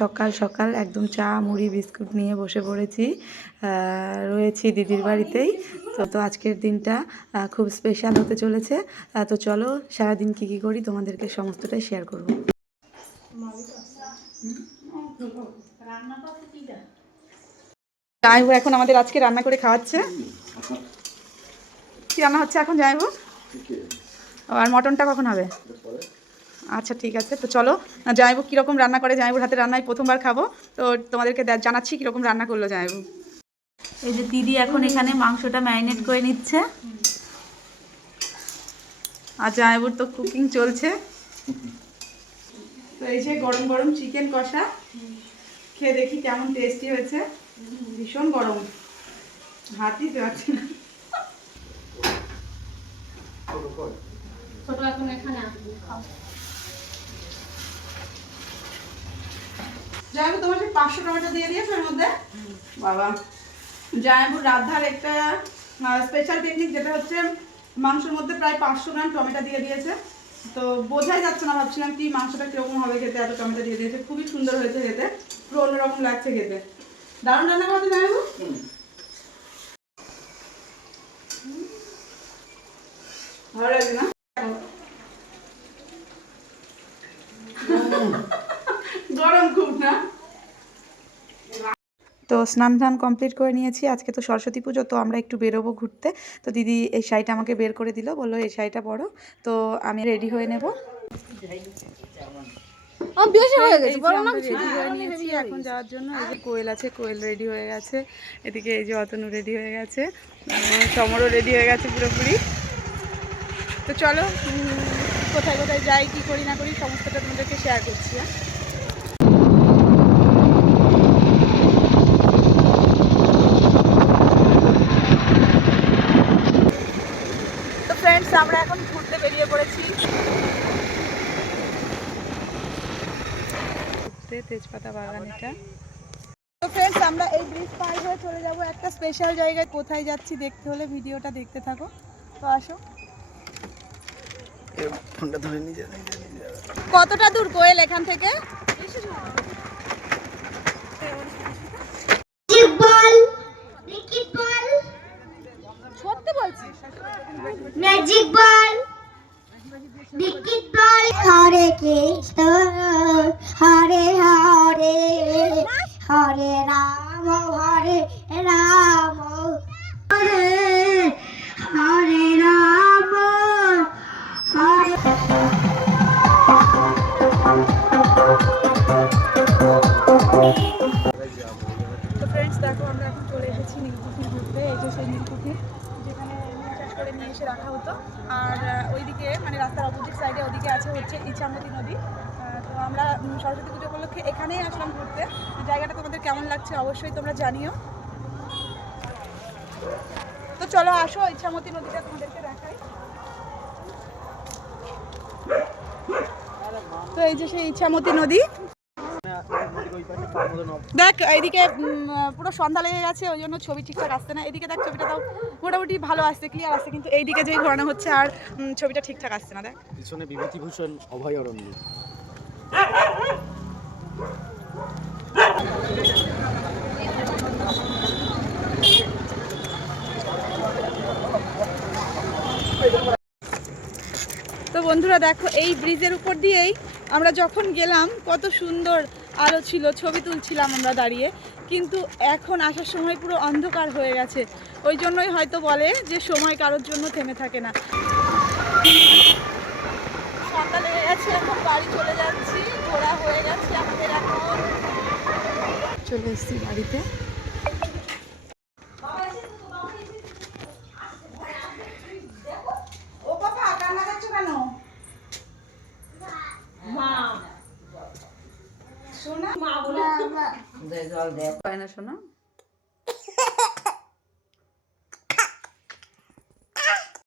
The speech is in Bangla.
সকাল সকাল একদম চা মুড়ি বিস্কুট নিয়ে বসে পড়েছি। রয়েছি দিদির বাড়িতেই। তো তো আজকের দিনটা খুব স্পেশাল হতে চলেছে। তো চলো সারাদিন কি কি করি তোমাদেরকে সমস্তটাই শেয়ার করব। জামাইবু এখন আমাদের আজকে রান্না করে খাওয়াচ্ছে। কি রান্না হচ্ছে এখন জামাইবু? আর মটনটা কখন হবে? আচ্ছা ঠিক আছে। তো চলো জামাইবু কীরকম রান্না করে? জামাইবুর হাতে রান্নায় প্রথমবার খাব। তো তোমাদেরকে জানাচ্ছি কীরকম রান্না করল জামাইবু। এই যে দিদি এখন এখানে মাংসটা ম্যারিনেট করে নিচ্ছে। আর জামাইবুর তো কুকিং চলছে। তো এই যে গরম গরম চিকেন কষা। খেয়ে দেখি কেমন টেস্টি হয়েছে। ভীষণ গরম। হাতই পারছি না। ছোট এখন এখানে খাও জামাইবু তোমার পাঁচশো টমেটো দিয়ে দিয়েছ এর মধ্যে, বাবা। জামাইবুর রান্নার একটা স্পেশাল টেকনিক যেটা হচ্ছে, মাংসের মধ্যে প্রায় পাঁচশো গ্রাম টমেটো দিয়ে দিয়েছে। তো বোঝাই যাচ্ছে না, ভাবছিলাম কি মাংসটা কীরকম হবে খেতে, এত টমেটো দিয়ে দিয়েছে। খুবই সুন্দর হয়েছে খেতে, পুরো অন্যরকম লাগছে খেতে। দারুণ রান্না করতে জামাইবু ভালো লাগছে না গরম খুব না তো স্নান টান কমপ্লিট করে নিয়েছি। আজকে তো সরস্বতী পুজো তো আমরা একটু বেরোবো ঘুরতে। তো দিদি এই শাড়িটা আমাকে বের করে দিল বলল এই শাড়িটা পরো। তো আমি রেডি হয়ে নেব। এখন যাওয়ার জন্য এই যে কোয়েল আছে কোয়েল রেডি হয়ে গেছে। এদিকে এই যে অতনু রেডি হয়ে গেছে। সমরও রেডি হয়ে গেছে পুরোপুরি। তো চলো কোথায় কোথায় যাই কি করি না করি সমস্তটা তোমাদেরকে শেয়ার করছি হ্যাঁ তো ফ্রেন্ডস আমরা এখন ঘুরতে বেরিয়ে পড়েছি ঘুরতে তেজপাতা বাগান এটা তো ফ্রেন্ডস আমরা এই ব্রিজ পার হয়ে চলে যাব। একটা স্পেশাল জায়গায় কোথায় যাচ্ছি দেখতে হলে ভিডিওটা দেখতে থাকো। তো আসো। কতটা দূর কোয়েল এখান থেকে? বল ক্রিকেট বল সত্যি বলছি? ম্যাজিক বল বল হরে কৃষ্ণ, হরে হরে হরে রাম হরে রাম। হরে হরে রাম, হরে তো ফ্রেন্ডস দেখো আমরা এখন চলে এসেছি নীলকুঠি ঘুরতে এই যে সেই নীলকুঠি যেখানে করে নিয়ে এসে রাখা হতো। আর ওইদিকে মানে রাস্তার অপোজিট সাইডে ওদিকে আছে হচ্ছে ইছামতি নদী। তো আমরা সরস্বতী পুজো উপলক্ষে এখানেই আসলাম ঘুরতে। জায়গাটা তোমাদের কেমন লাগছে অবশ্যই তোমরা জানিও। তো চলো আসো, ইছামতি নদীটা তোমাদেরকে দেখাই। তো এই যে সেই ইছামতি নদী। দেখ এইদিকে পুরো সন্ধ্যা লেগে গেছে ওই জন্য ছবি ঠিকঠাক আসছে না। এদিকে দেখ ছবিটা তাও মোটামুটি ভালো আসছে ক্লিয়ার আসছে কিন্তু এইদিকে যেই ঘোরানো হচ্ছে আর ছবিটা ঠিকঠাক আসছে না দেখ। পিছনে বিভূতিভূষণ অভয়ারণ্য তো বন্ধুরা দেখো এই ব্রিজের উপর দিয়েই আমরা যখন গেলাম কত সুন্দর আলো ছিল, ছবি তুলছিলাম আমরা দাঁড়িয়ে। কিন্তু এখন আসার সময় পুরো অন্ধকার হয়ে গেছে। ওই জন্যই হয়তো বলে যে সময় কারোর জন্য থেমে থাকে না। সকাল হয়ে গেছে, এখন বাড়ি চলে যাচ্ছি। ঘোরা হয়ে গেছে আমাদের এখন। চলে এসেছি বাড়িতে ও বাবা কান্না করছ কেন শোনা? মা বলে হয় না শোনা?